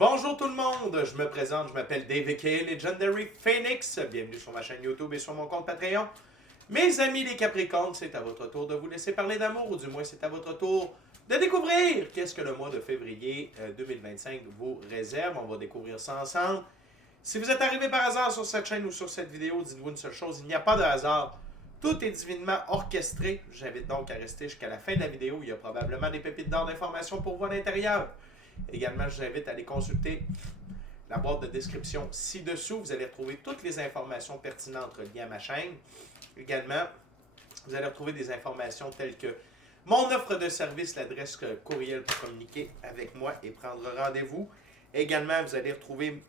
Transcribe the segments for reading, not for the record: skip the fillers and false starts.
Bonjour tout le monde, je me présente, je m'appelle David K. Legendary Phoenix. Bienvenue sur ma chaîne YouTube et sur mon compte Patreon. Mes amis les Capricornes, c'est à votre tour de vous laisser parler d'amour, ou du moins c'est à votre tour de découvrir qu'est-ce que le mois de février 2025 vous réserve. On va découvrir ça ensemble. Si vous êtes arrivé par hasard sur cette chaîne ou sur cette vidéo, dites-vous une seule chose, il n'y a pas de hasard. Tout est divinement orchestré. J'invite donc à rester jusqu'à la fin de la vidéo. Il y a probablement des pépites d'or d'informations pour vous à l'intérieur. Également, je vous invite à aller consulter la boîte de description ci-dessous. Vous allez retrouver toutes les informations pertinentes liées à ma chaîne. Également, vous allez retrouver des informations telles que mon offre de service, l'adresse courriel pour communiquer avec moi et prendre rendez-vous. Également, vous allez retrouver,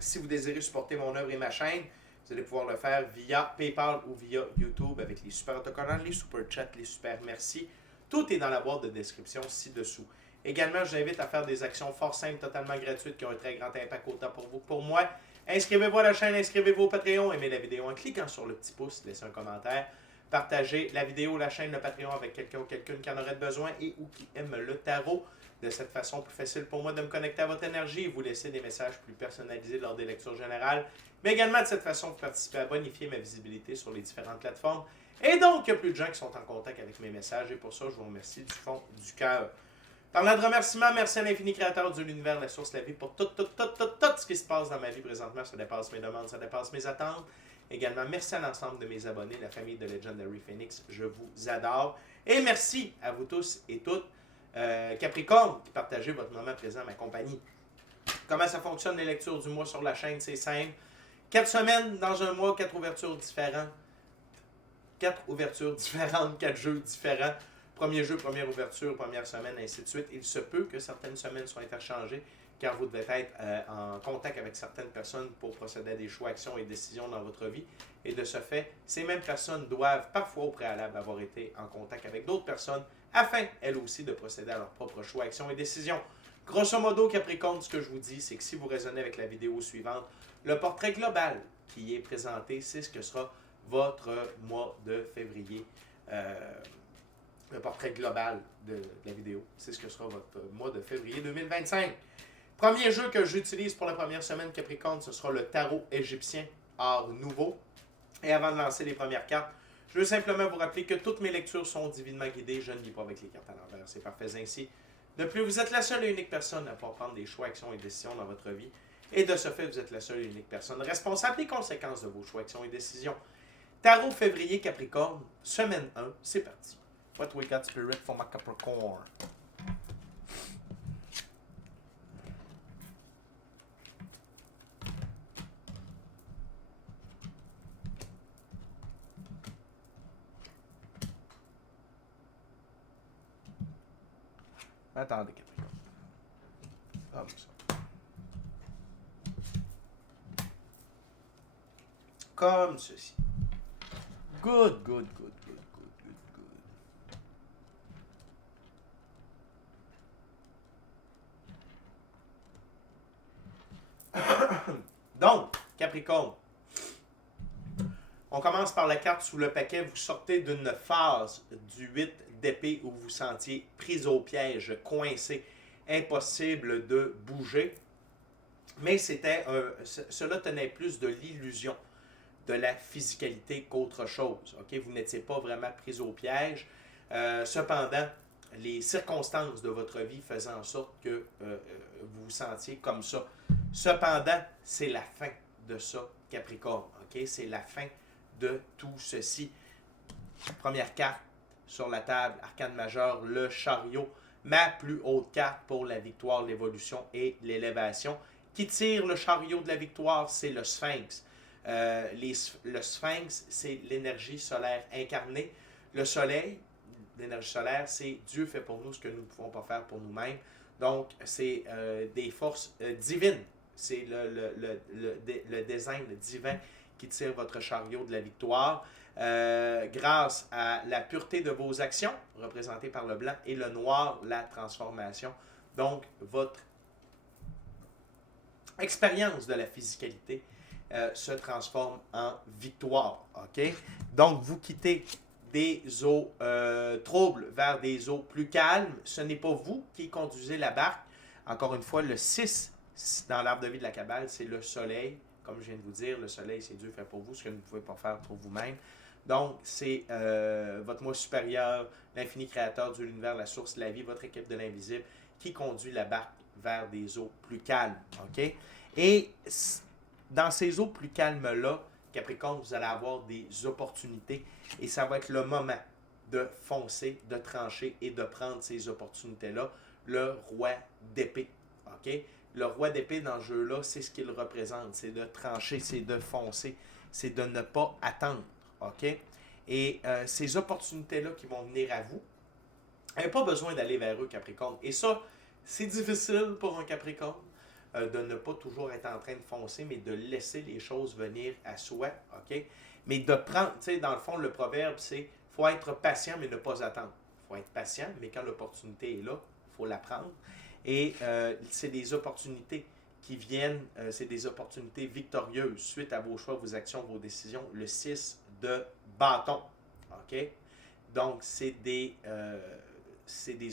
si vous désirez supporter mon œuvre et ma chaîne, vous allez pouvoir le faire via PayPal ou via YouTube avec les super autocollants, les super chats, les super merci. Tout est dans la boîte de description ci-dessous. Également, je vous invite à faire des actions fort simples, totalement gratuites, qui ont un très grand impact autant pour vous que pour moi. Inscrivez-vous à la chaîne, inscrivez-vous au Patreon, aimez la vidéo en cliquant sur le petit pouce, laissez un commentaire, partagez la vidéo, la chaîne, le Patreon avec quelqu'un ou quelqu'une qui en aurait besoin et ou qui aime le tarot. De cette façon, plus facile pour moi de me connecter à votre énergie et vous laisser des messages plus personnalisés lors des lectures générales. Mais également, de cette façon, vous participez à bonifier ma visibilité sur les différentes plateformes. Et donc, il y a plus de gens qui sont en contact avec mes messages et pour ça, je vous remercie du fond du cœur. Parlant de remerciements, merci à l'infini créateur de l'univers, la source, la vie, pour tout ce qui se passe dans ma vie présentement. Ça dépasse mes demandes, ça dépasse mes attentes. Également, merci à l'ensemble de mes abonnés, la famille de Legendary Phoenix. Je vous adore. Et merci à vous tous et toutes, Capricorne, qui partagez votre moment présent à ma compagnie. Comment ça fonctionne les lectures du mois sur la chaîne? C'est simple. 4 semaines dans un mois, 4 ouvertures différentes. 4 ouvertures différentes, 4 jeux différents. Premier jeu, première ouverture, première semaine, ainsi de suite. Il se peut que certaines semaines soient interchangées car vous devez être en contact avec certaines personnes pour procéder à des choix, actions et décisions dans votre vie. Et de ce fait, ces mêmes personnes doivent parfois au préalable avoir été en contact avec d'autres personnes afin, elles aussi, de procéder à leurs propres choix, actions et décisions. Grosso modo, Capricorne, ce que je vous dis, c'est que si vous raisonnez avec la vidéo suivante, le portrait global qui est présenté, c'est ce que sera votre mois de février. Le portrait global de la vidéo, c'est ce que sera votre mois de février 2025. Premier jeu que j'utilise pour la première semaine Capricorne, ce sera le tarot égyptien Art Nouveau. Et avant de lancer les premières cartes, je veux simplement vous rappeler que toutes mes lectures sont divinement guidées. Je ne lis pas avec les cartes à l'envers, c'est parfait ainsi. De plus, vous êtes la seule et unique personne à pouvoir prendre des choix, actions et décisions dans votre vie. Et de ce fait, vous êtes la seule et unique personne responsable des conséquences de vos choix, actions et décisions. Tarot février Capricorne, semaine 1, c'est parti. What we got spirit for my Capricorn? Attendez, Capricorne. Comme ça. Comme ceci. Good, good, good, good, good, good, good. Donc, Capricorne, on commence par la carte sous le paquet. Vous sortez d'une phase du 8 d'épée où vous vous sentiez pris au piège, coincé, impossible de bouger. Mais cela tenait plus de l'illusion, de la physicalité qu'autre chose. Okay? Vous n'étiez pas vraiment pris au piège. Cependant, les circonstances de votre vie faisaient en sorte que vous vous sentiez comme ça. Cependant, c'est la fin de ça, Capricorne. Okay? C'est la fin de tout ceci. Première carte sur la table, arcane majeur, le chariot. Ma plus haute carte pour la victoire, l'évolution et l'élévation. Qui tire le chariot de la victoire, c'est le Sphinx. Le Sphinx, c'est l'énergie solaire incarnée. Le soleil, l'énergie solaire, c'est Dieu fait pour nous ce que nous ne pouvons pas faire pour nous-mêmes. Donc, c'est des forces divines. C'est le design divin qui tire votre chariot de la victoire. Grâce à la pureté de vos actions, représentées par le blanc, et le noir, la transformation. Donc, votre expérience de la physicalité se transforme en victoire. Okay? Donc, vous quittez des eaux troubles vers des eaux plus calmes. Ce n'est pas vous qui conduisez la barque. Encore une fois, le 6 dans l'arbre de vie de la Kabbale, c'est le soleil. Comme je viens de vous dire, le soleil, c'est Dieu fait pour vous, ce que vous ne pouvez pas faire pour vous-même. Donc, c'est votre moi supérieur, l'infini créateur de l'univers, la source de la vie, votre équipe de l'invisible, qui conduit la barque vers des eaux plus calmes. OK? Et dans ces eaux plus calmes-là, Capricorne, vous allez avoir des opportunités et ça va être le moment de foncer, de trancher et de prendre ces opportunités-là. Le roi d'épée. OK? Le roi d'épée dans ce jeu-là, c'est ce qu'il représente. C'est de trancher, c'est de foncer, c'est de ne pas attendre. OK? Et ces opportunités-là qui vont venir à vous, vous n'avez pas besoin d'aller vers eux, Capricorne. Et ça, c'est difficile pour un Capricorne de ne pas toujours être en train de foncer, mais de laisser les choses venir à soi. OK? Mais de prendre, tu sais, dans le fond, le proverbe, c'est il faut être patient, mais ne pas attendre. Il faut être patient, mais quand l'opportunité est là, il faut la prendre. Et c'est des opportunités qui viennent, c'est des opportunités victorieuses suite à vos choix, vos actions, vos décisions. Le 6 de bâton. OK? Donc, c'est des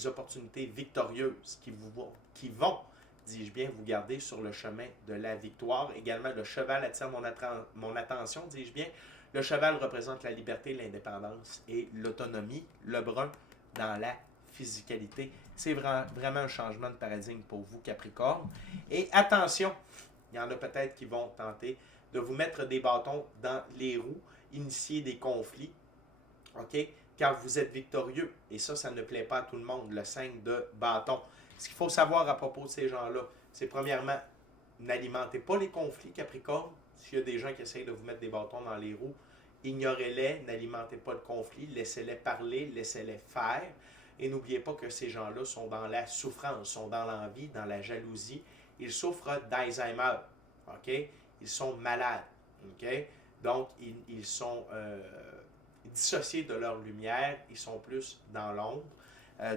opportunités victorieuses qui vont, dis-je bien, vous garder sur le chemin de la victoire. Également, le cheval attire mon attention, dis-je bien. Le cheval représente la liberté, l'indépendance et l'autonomie. Le brun dans la physicalité. C'est vraiment un changement de paradigme pour vous, Capricorne. Et attention, il y en a peut-être qui vont tenter de vous mettre des bâtons dans les roues, initier des conflits, OK? Quand vous êtes victorieux. Et ça ne plaît pas à tout le monde, le 5 de bâton. Ce qu'il faut savoir à propos de ces gens-là, c'est premièrement, n'alimentez pas les conflits, Capricorne. S'il y a des gens qui essayent de vous mettre des bâtons dans les roues, ignorez-les, n'alimentez pas le conflit, laissez-les parler, laissez-les faire. Et n'oubliez pas que ces gens-là sont dans la souffrance, sont dans l'envie, dans la jalousie. Ils souffrent d'Alzheimer. OK? Ils sont malades. OK? Donc, ils sont dissociés de leur lumière. Ils sont plus dans l'ombre.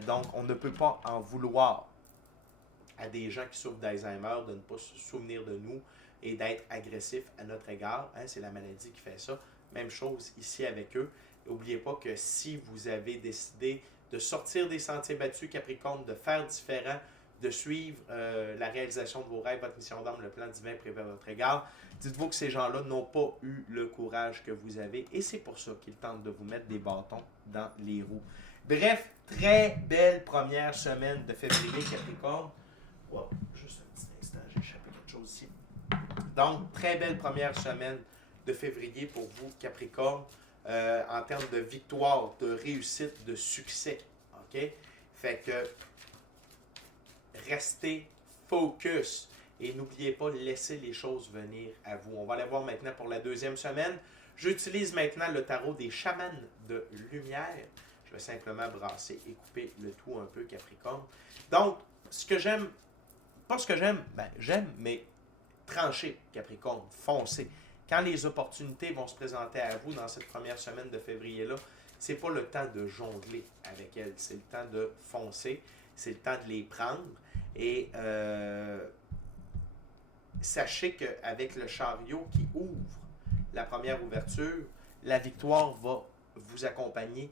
Donc, on ne peut pas en vouloir à des gens qui souffrent d'Alzheimer de ne pas se souvenir de nous et d'être agressifs à notre égard. Hein? C'est la maladie qui fait ça. Même chose ici avec eux. N'oubliez pas que si vous avez décidé de sortir des sentiers battus, Capricorne, de faire différent, de suivre la réalisation de vos rêves, votre mission d'âme, le plan divin prévu à votre égard, dites-vous que ces gens-là n'ont pas eu le courage que vous avez et c'est pour ça qu'ils tentent de vous mettre des bâtons dans les roues. Bref, très belle première semaine de février, Capricorne. Wow, juste un petit instant, j'ai échappé quelque chose ici. Donc, très belle première semaine de février pour vous, Capricorne. En termes de victoire, de réussite, de succès. OK? Fait que restez focus et n'oubliez pas de laisser les choses venir à vous. On va aller voir maintenant pour la deuxième semaine. J'utilise maintenant le tarot des chamans de lumière. Je vais simplement brasser et couper le tout un peu, Capricorne. Donc, ce que j'aime, pas ce que j'aime, j'aime, mais trancher, Capricorne, foncer. Quand les opportunités vont se présenter à vous dans cette première semaine de février-là, c'est pas le temps de jongler avec elles, c'est le temps de foncer, c'est le temps de les prendre. Et sachez qu'avec le chariot qui ouvre la première ouverture, la victoire va vous accompagner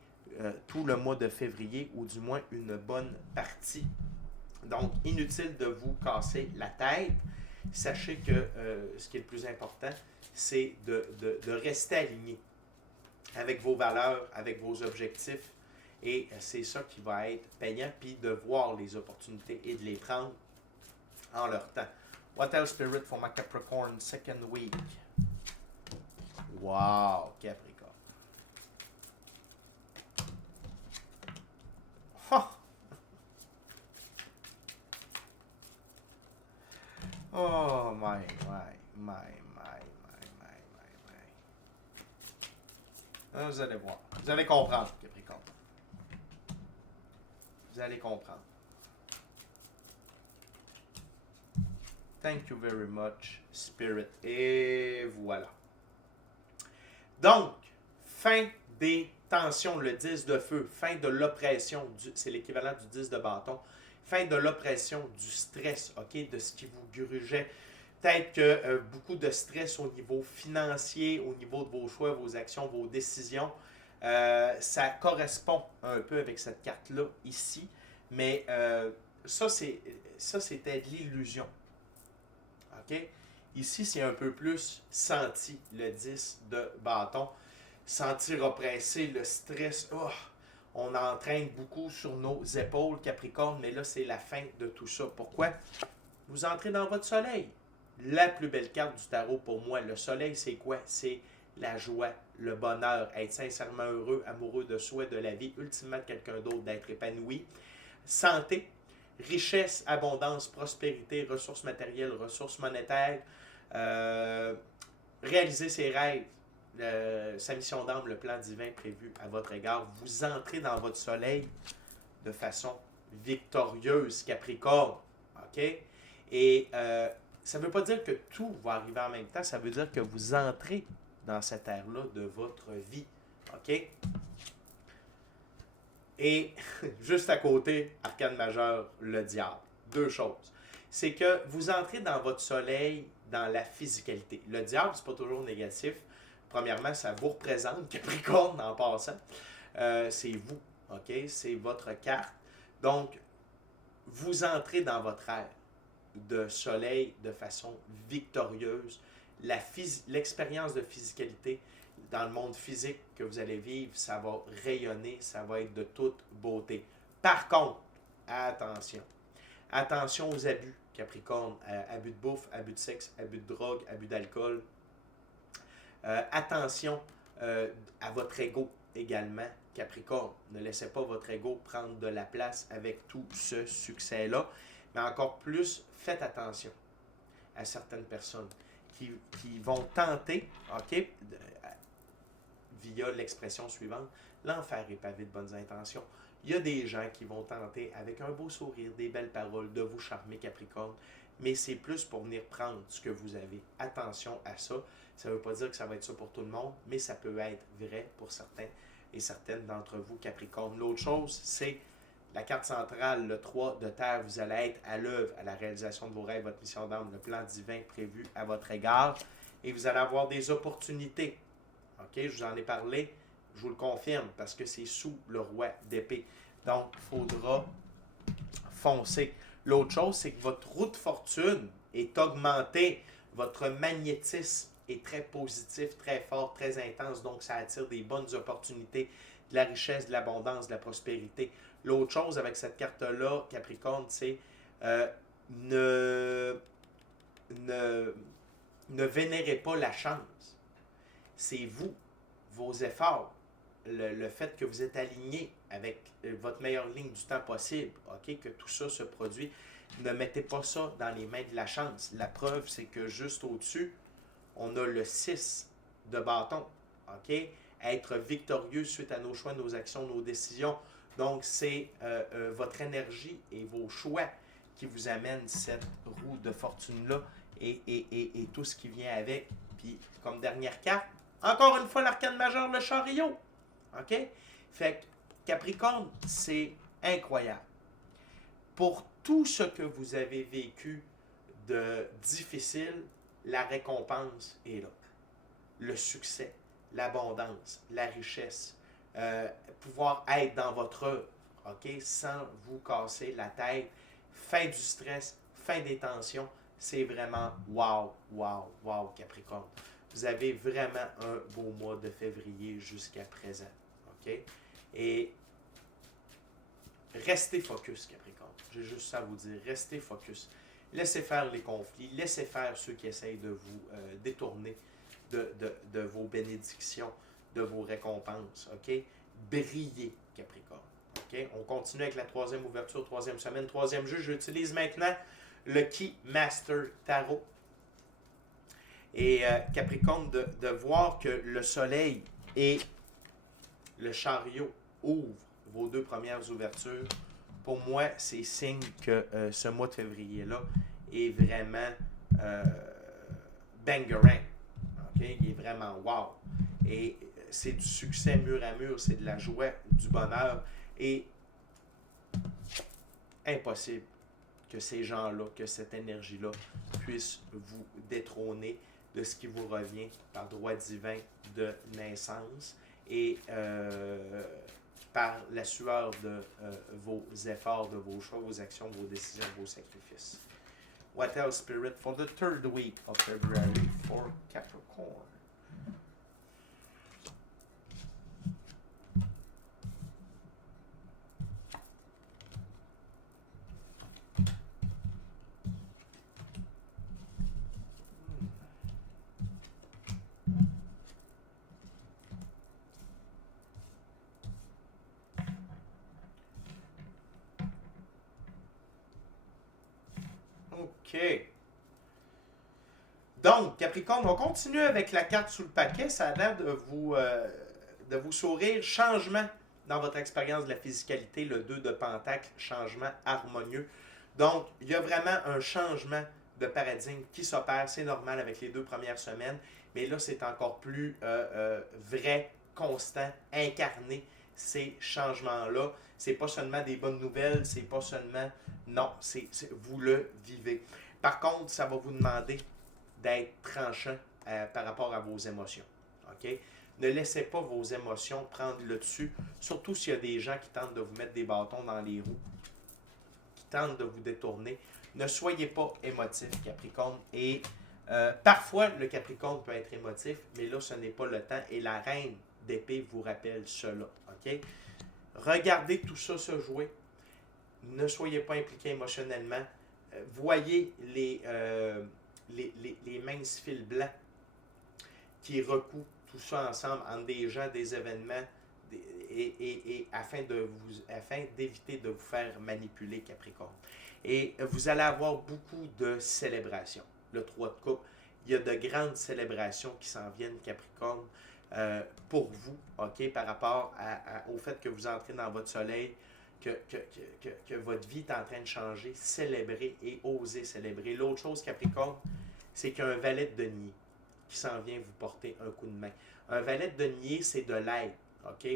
tout le mois de février, ou du moins une bonne partie. Donc, inutile de vous casser la tête. Sachez que ce qui est le plus important, c'est de rester aligné avec vos valeurs, avec vos objectifs. Et c'est ça qui va être payant, puis de voir les opportunités et de les prendre en leur temps. What else, Spirit, for my Capricorn second week? Wow, Capricorn. Huh. Oh, my. Vous allez voir. Vous allez comprendre, Capricorne. Vous allez comprendre. Thank you very much, Spirit. Et voilà. Donc, fin des tensions, le 10 de feu, fin de l'oppression, c'est l'équivalent du 10 de bâton, fin de l'oppression, du stress, ok, de ce qui vous grugeait. Peut-être que beaucoup de stress au niveau financier, au niveau de vos choix, vos actions, vos décisions, ça correspond un peu avec cette carte-là ici, mais ça, c'était de l'illusion. OK? Ici, c'est un peu plus senti, le 10 de bâton. Sentir oppressé, le stress. Oh, on entraîne beaucoup sur nos épaules, Capricorne, mais là, c'est la fin de tout ça. Pourquoi? Vous entrez dans votre soleil. La plus belle carte du tarot pour moi, le soleil, c'est quoi? C'est la joie, le bonheur, être sincèrement heureux, amoureux de soi, de la vie, ultimement de quelqu'un d'autre, d'être épanoui. Santé, richesse, abondance, prospérité, ressources matérielles, ressources monétaires, réaliser ses rêves, sa mission d'âme, le plan divin prévu à votre égard. Vous entrez dans votre soleil de façon victorieuse, Capricorne. OK? Et ça ne veut pas dire que tout va arriver en même temps, ça veut dire que vous entrez dans cette ère-là de votre vie. OK? Et juste à côté, arcane majeur, le diable. Deux choses. C'est que vous entrez dans votre soleil, dans la physicalité. Le diable, c'est pas toujours négatif. Premièrement, ça vous représente, Capricorne, en passant. C'est vous, OK? C'est votre carte. Donc, vous entrez dans votre ère de soleil de façon victorieuse. L'expérience de physicalité dans le monde physique que vous allez vivre, ça va rayonner, ça va être de toute beauté. Par contre, attention. Attention aux abus, Capricorne. Abus de bouffe, abus de sexe, abus de drogue, abus d'alcool. Attention à votre ego également, Capricorne. Ne laissez pas votre ego prendre de la place avec tout ce succès-là. Mais encore plus, faites attention à certaines personnes qui vont tenter, OK, via l'expression suivante, l'enfer est pavé de bonnes intentions. Il y a des gens qui vont tenter, avec un beau sourire, des belles paroles, de vous charmer, Capricorne, mais c'est plus pour venir prendre ce que vous avez. Attention à ça. Ça ne veut pas dire que ça va être ça pour tout le monde, mais ça peut être vrai pour certains et certaines d'entre vous, Capricorne. L'autre chose, c'est la carte centrale, le 3 de terre, vous allez être à l'œuvre à la réalisation de vos rêves, votre mission d'âme, le plan divin prévu à votre égard, et vous allez avoir des opportunités. OK, je vous en ai parlé, je vous le confirme, parce que c'est sous le roi d'épée. Donc, il faudra foncer. L'autre chose, c'est que votre roue de fortune est augmentée. Votre magnétisme est très positif, très fort, très intense. Donc, ça attire des bonnes opportunités, de la richesse, de l'abondance, de la prospérité. L'autre chose avec cette carte-là, Capricorne, c'est ne vénérez pas la chance. C'est vous, vos efforts, le fait que vous êtes aligné avec votre meilleure ligne du temps possible, OK, que tout ça se produit. Ne mettez pas ça dans les mains de la chance. La preuve, c'est que juste au-dessus, on a le 6 de bâton. OK? Être victorieux suite à nos choix, nos actions, nos décisions. Donc, c'est votre énergie et vos choix qui vous amènent cette roue de fortune-là et tout ce qui vient avec. Puis, comme dernière carte, encore une fois, l'arcane majeur, le chariot. OK? Fait que Capricorne, c'est incroyable. Pour tout ce que vous avez vécu de difficile, la récompense est là. Le succès, l'abondance, la richesse, pouvoir être dans votre œuvre, OK? Sans vous casser la tête. Fin du stress, fin des tensions. C'est vraiment wow, wow, wow, Capricorne. Vous avez vraiment un beau mois de février jusqu'à présent. OK? Et restez focus, Capricorne. J'ai juste ça à vous dire. Restez focus. Laissez faire les conflits. Laissez faire ceux qui essayent de vous détourner de vos bénédictions, de vos récompenses. OK? Brillez, Capricorne. OK? On continue avec la troisième ouverture, troisième semaine, troisième jeu. J'utilise maintenant le Key Master Tarot. Et Capricorne, de voir que le soleil et le chariot ouvrent vos deux premières ouvertures, pour moi, c'est signe que ce mois de février-là est vraiment bangerang. Okay? Il est vraiment wow. Et c'est du succès mur à mur, c'est de la joie, du bonheur. Et impossible que ces gens-là, que cette énergie-là puisse vous détrôner de ce qui vous revient par droit divin de naissance. Et par la sueur de vos efforts, de vos choix, vos actions, vos décisions, vos sacrifices. What else, Spirit, for the third week of February for Capricorn? OK. Donc, Capricorne, on continue avec la carte sous le paquet. Ça a l'air de vous sourire. Changement dans votre expérience de la physicalité. Le 2 de Pentacle, changement harmonieux. Donc, il y a vraiment un changement de paradigme qui s'opère. C'est normal avec les 2 premières semaines. Mais là, c'est encore plus vrai, constant, incarné, ces changements-là. C'est pas seulement des bonnes nouvelles, c'est pas seulement... Non, vous le vivez. Par contre, ça va vous demander d'être tranchant par rapport à vos émotions. OK? Ne laissez pas vos émotions prendre le dessus, surtout s'il y a des gens qui tentent de vous mettre des bâtons dans les roues, qui tentent de vous détourner. Ne soyez pas émotif, Capricorne. Et parfois, le Capricorne peut être émotif, mais là, ce n'est pas le temps. Et la reine d'épée vous rappelle cela. OK? Regardez tout ça se jouer. Ne soyez pas impliqué émotionnellement. Voyez les minces fils blancs qui recoupent tout ça ensemble entre des gens, des événements, et afin d'éviter de vous faire manipuler, Capricorne. Et vous allez avoir beaucoup de célébrations. Le 3 de coupe, il y a de grandes célébrations qui s'en viennent, Capricorne, pour vous, OK, par rapport au fait que vous entrez dans votre soleil, que votre vie est en train de changer. Célébrez et osez célébrer. L'autre chose, Capricorne, c'est qu'il y a un valet de denier qui s'en vient vous porter un coup de main. Un valet de denier, c'est de l'aide, OK,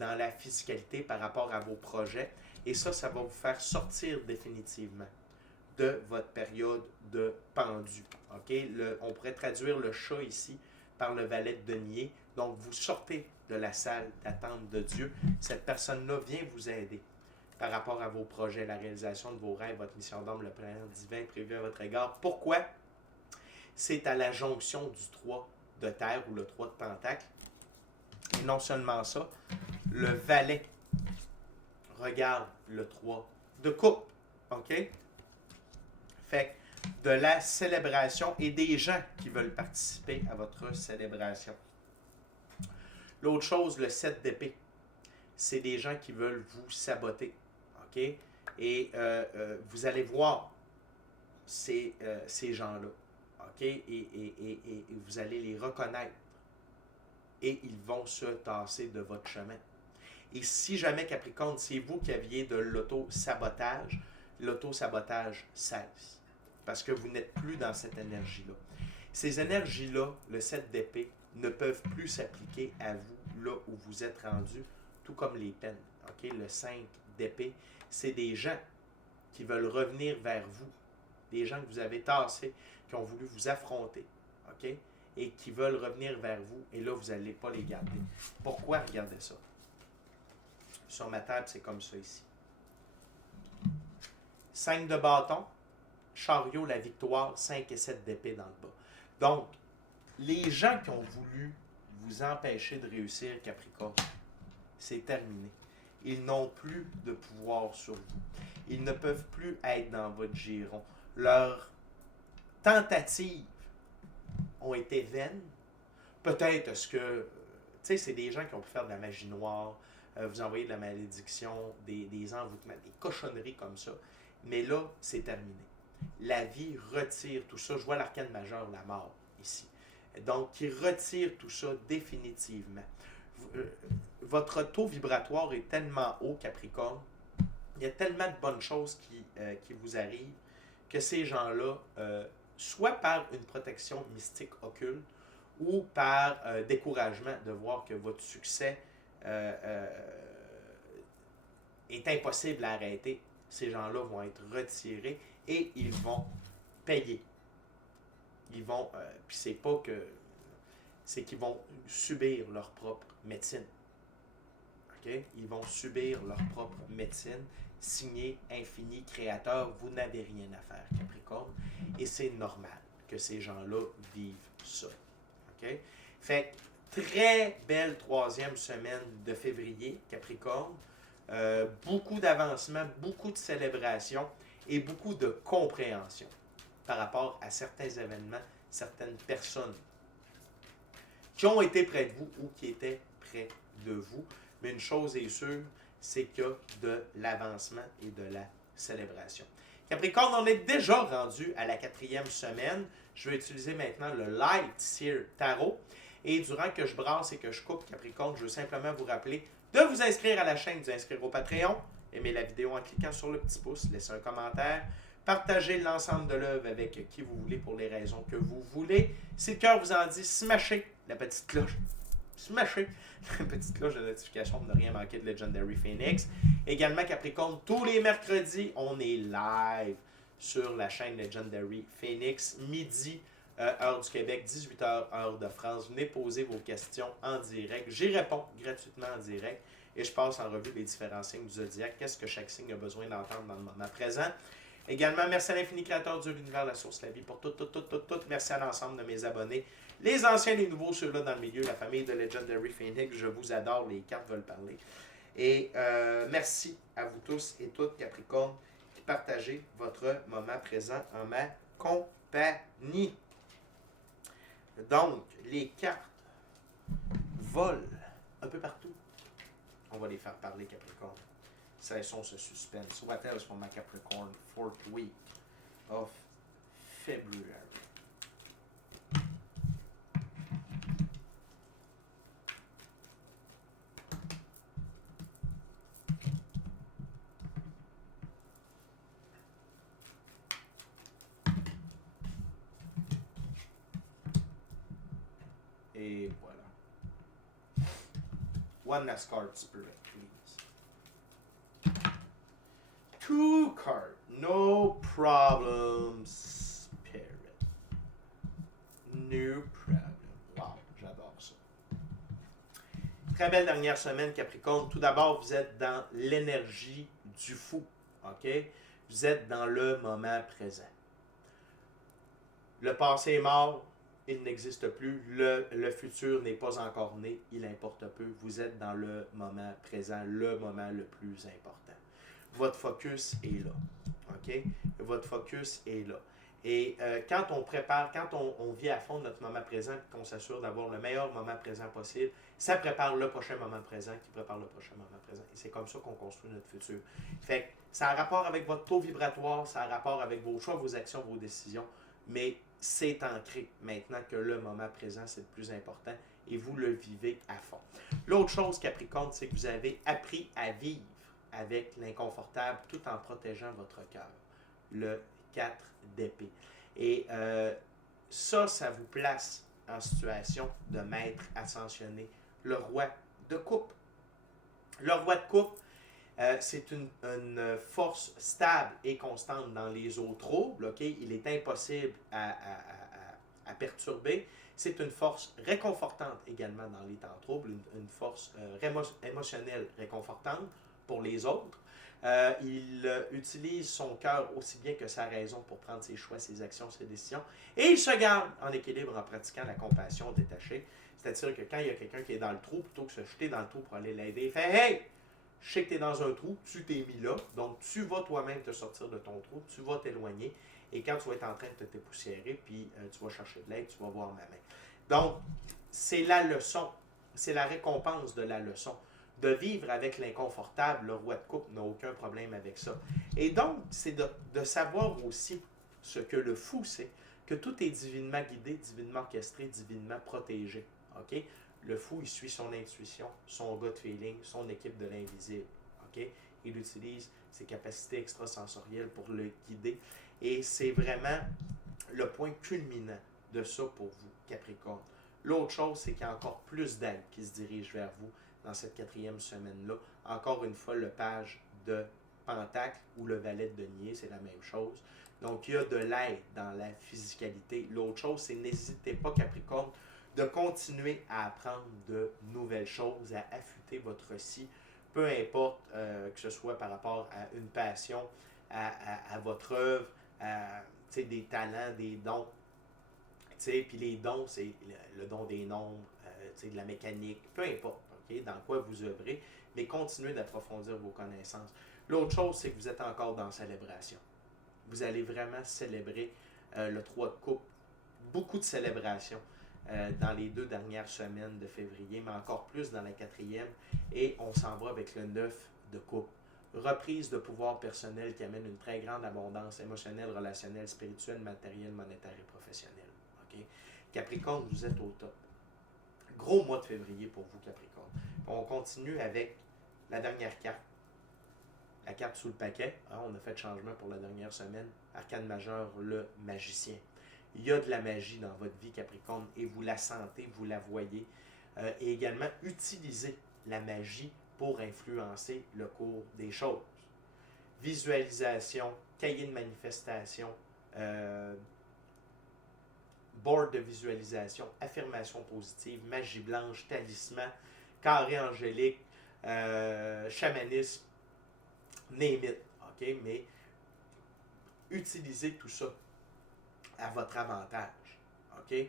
dans la physicalité par rapport à vos projets. Et ça va vous faire sortir définitivement de votre période de pendu. OK? On pourrait traduire le chat ici par le valet de denier. Donc, vous sortez de la salle d'attente de Dieu. Cette personne-là vient vous aider par rapport à vos projets, la réalisation de vos rêves, votre mission d'âme, le plan divin prévu à votre égard. Pourquoi? C'est à la jonction du 3 de terre ou le 3 de pentacle. Et non seulement ça, le valet regarde le 3 de coupe. OK? Fait de la célébration et des gens qui veulent participer à votre célébration. L'autre chose, le 7 d'épée, c'est des gens qui veulent vous saboter. OK? Et vous allez voir ces gens-là. OK? Et vous allez les reconnaître. Et ils vont se tasser de votre chemin. Et si jamais, Capricorne, c'est vous qui aviez de l'auto-sabotage cesse. Parce que vous n'êtes plus dans cette énergie-là. Ces énergies-là, le 7 d'épée, ne peuvent plus s'appliquer à vous, là où vous êtes rendu, tout comme les peines. Okay? Le 5 d'épée, c'est des gens qui veulent revenir vers vous. Des gens que vous avez tassés, qui ont voulu vous affronter. Okay? Et qui veulent revenir vers vous. Et là, vous n'allez pas les garder. Pourquoi? Regardez ça. Sur ma table, c'est comme ça ici. 5 de bâton, chariot, la victoire, 5 et 7 d'épée dans le bas. Donc, les gens qui ont voulu vous empêcher de réussir, Capricorne, c'est terminé. Ils n'ont plus de pouvoir sur vous. Ils ne peuvent plus être dans votre giron. Leurs tentatives ont été vaines. Peut-être est-ce que, tu sais, c'est des gens qui ont pu faire de la magie noire, vous envoyer de la malédiction, des envoûtements, des cochonneries comme ça. Mais là, c'est terminé. La vie retire tout ça. Je vois l'arcane majeur, la mort, ici. Donc, qui retire tout ça définitivement. Votre taux vibratoire est tellement haut, Capricorne. Il y a tellement de bonnes choses qui vous arrivent que ces gens-là, soit par une protection mystique occulte ou par découragement de voir que votre succès est impossible à arrêter, ces gens-là vont être retirés et ils vont payer. Ils vont, puis c'est pas que, c'est qu'ils vont subir leur propre médecine. Okay? Ils vont subir leur propre médecine. Signé, infini, créateur, vous n'avez rien à faire, Capricorne. Et c'est normal que ces gens-là vivent ça. Okay? Fait très belle troisième semaine de février, Capricorne. Beaucoup d'avancement, beaucoup de célébrations et beaucoup de compréhension par rapport à certains événements, certaines personnes qui ont été près de vous ou qui étaient près de vous. Mais une chose est sûre, c'est qu'il y a de l'avancement et de la célébration. Capricorne, on est déjà rendu à la quatrième semaine. Je vais utiliser maintenant le Light Seer Tarot. Et durant que je brasse et que je coupe Capricorne, je veux simplement vous rappeler de vous inscrire à la chaîne, de vous inscrire au Patreon. Aimez la vidéo en cliquant sur le petit pouce, laissez un commentaire. Partagez l'ensemble de l'œuvre avec qui vous voulez pour les raisons que vous voulez. Si le cœur vous en dit, smashez la petite cloche. Smashez la petite cloche de notification pour ne rien manquer de Legendary Phoenix. Également, Capricorne, tous les mercredis, on est live sur la chaîne Legendary Phoenix, midi, heure du Québec, 18h, heure de France. Venez poser vos questions en direct. J'y réponds gratuitement en direct et je passe en revue les différents signes du zodiaque. Qu'est-ce que chaque signe a besoin d'entendre dans le moment présent. Également, merci à l'infini créateur Dieu, l'univers, la source, la vie, pour tout. Merci à l'ensemble de mes abonnés, les anciens, les nouveaux, ceux-là dans le milieu, la famille de Legendary Phoenix. Je vous adore, les cartes veulent parler. Et merci à vous tous et toutes, Capricorne, qui partagez votre moment présent en ma compagnie. Donc, les cartes volent un peu partout. On va les faire parler, Capricorne. Cessons ce suspense. What else for my Capricorn? 4th week of February. Et voilà. One last card, Spirit, please. 2 cards. No problem, Spirit. No problem. Wow, j'adore ça. Très belle dernière semaine, Capricorne. Tout d'abord, vous êtes dans l'énergie du fou. OK? Vous êtes dans le moment présent. Le passé est mort. Il n'existe plus. Le futur n'est pas encore né. Il importe peu. Vous êtes dans le moment présent, le moment le plus important. Votre focus est là. OK? Votre focus est là. Et quand on prépare, quand on vit à fond notre moment présent, qu'on s'assure d'avoir le meilleur moment présent possible, ça prépare le prochain moment présent qui prépare le prochain moment présent. Et c'est comme ça qu'on construit notre futur. Fait que ça a rapport avec votre taux vibratoire, ça a rapport avec vos choix, vos actions, vos décisions, mais c'est ancré maintenant que le moment présent, c'est le plus important et vous le vivez à fond. L'autre chose, Capricorne, c'est que vous avez appris à vivre avec l'inconfortable tout en protégeant votre cœur. Le 4 d'épée. Et ça vous place en situation de maître ascensionné. Le roi de coupe. Le roi de coupe, c'est une force stable et constante dans les eaux troubles. Okay? Il est impossible à perturber. C'est une force réconfortante également dans les temps troubles, une force émotionnelle réconfortante pour les autres. Il utilise son cœur aussi bien que sa raison pour prendre ses choix, ses actions, ses décisions. Et il se garde en équilibre en pratiquant la compassion détachée. C'est-à-dire que quand il y a quelqu'un qui est dans le trou, plutôt que de se jeter dans le trou pour aller l'aider, il fait « Hey! Je sais que tu es dans un trou, tu t'es mis là, donc tu vas toi-même te sortir de ton trou, tu vas t'éloigner, et quand tu vas être en train de te dépoussiérer, puis tu vas chercher de l'aide, tu vas voir ma main. » Donc, c'est la leçon, c'est la récompense de la leçon. De vivre avec l'inconfortable, le roi de coupe n'a aucun problème avec ça. Et donc, c'est de savoir aussi ce que le fou sait, que tout est divinement guidé, divinement orchestré, divinement protégé. OK? Le fou, il suit son intuition, son gut feeling, son équipe de l'invisible. OK? Il utilise ses capacités extrasensorielles pour le guider. Et c'est vraiment le point culminant de ça pour vous, Capricorne. L'autre chose, c'est qu'il y a encore plus d'aide qui se dirige vers vous dans cette quatrième semaine-là. Encore une fois, le page de Pentacle ou le valet de denier, c'est la même chose. Donc, il y a de l'aide dans la physicalité. L'autre chose, c'est n'hésitez pas, Capricorne, de continuer à apprendre de nouvelles choses, à affûter votre scie peu importe que ce soit par rapport à une passion, à votre œuvre, à des talents, des dons. Puis les dons, c'est le don des nombres, de la mécanique, peu importe dans quoi vous œuvrez, mais continuez d'approfondir vos connaissances. L'autre chose, c'est que vous êtes encore dans la célébration. Vous allez vraiment célébrer le 3 de coupe. Beaucoup de célébrations dans les 2 dernières semaines de février, mais encore plus dans la 4e. Et on s'en va avec le 9 de coupe. Reprise de pouvoir personnel qui amène une très grande abondance émotionnelle, relationnelle, spirituelle, matérielle, monétaire et professionnelle. Okay? Capricorne, vous êtes au top. Gros mois de février pour vous, Capricorne. On continue avec la dernière carte. La carte sous le paquet. On a fait de changement pour la dernière semaine. Arcane majeur, le magicien. Il y a de la magie dans votre vie, Capricorne, et vous la sentez, vous la voyez. Et également, utilisez la magie pour influencer le cours des choses. Visualisation, cahier de manifestation, board de visualisation, affirmation positive, magie blanche, talisman, carré angélique, chamanisme, name it, OK? Mais utilisez tout ça à votre avantage, OK?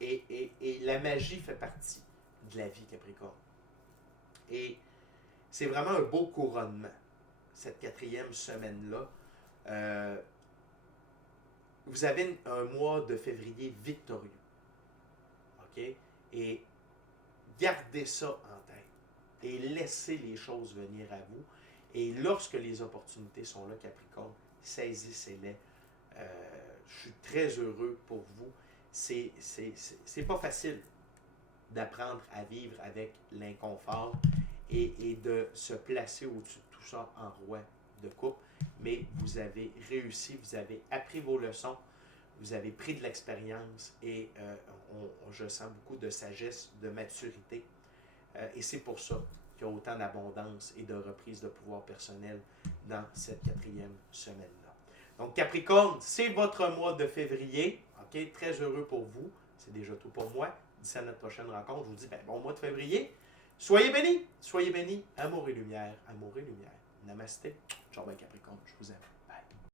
Et la magie fait partie de la vie, Capricorne. Et c'est vraiment un beau couronnement, cette 4e semaine-là. Vous avez un mois de février victorieux, OK? Et gardez ça en tête et laissez les choses venir à vous. Et lorsque les opportunités sont là, Capricorne, saisissez-les. Je suis très heureux pour vous. C'est pas facile d'apprendre à vivre avec l'inconfort et de se placer au-dessus de tout ça en roi de coupe. Mais vous avez réussi, vous avez appris vos leçons, vous avez pris de l'expérience et je sens beaucoup de sagesse, de maturité. Et c'est pour ça qu'il y a autant d'abondance et de reprise de pouvoir personnel dans cette 4e semaine-là. Donc Capricorne, c'est votre mois de février. OK? Très heureux pour vous. C'est déjà tout pour moi. D'ici à notre prochaine rencontre, je vous dis bon mois de février. Soyez bénis. Soyez bénis. Amour et lumière. Amour et lumière. Namasté. Ciao, Capricorne. Je vous aime.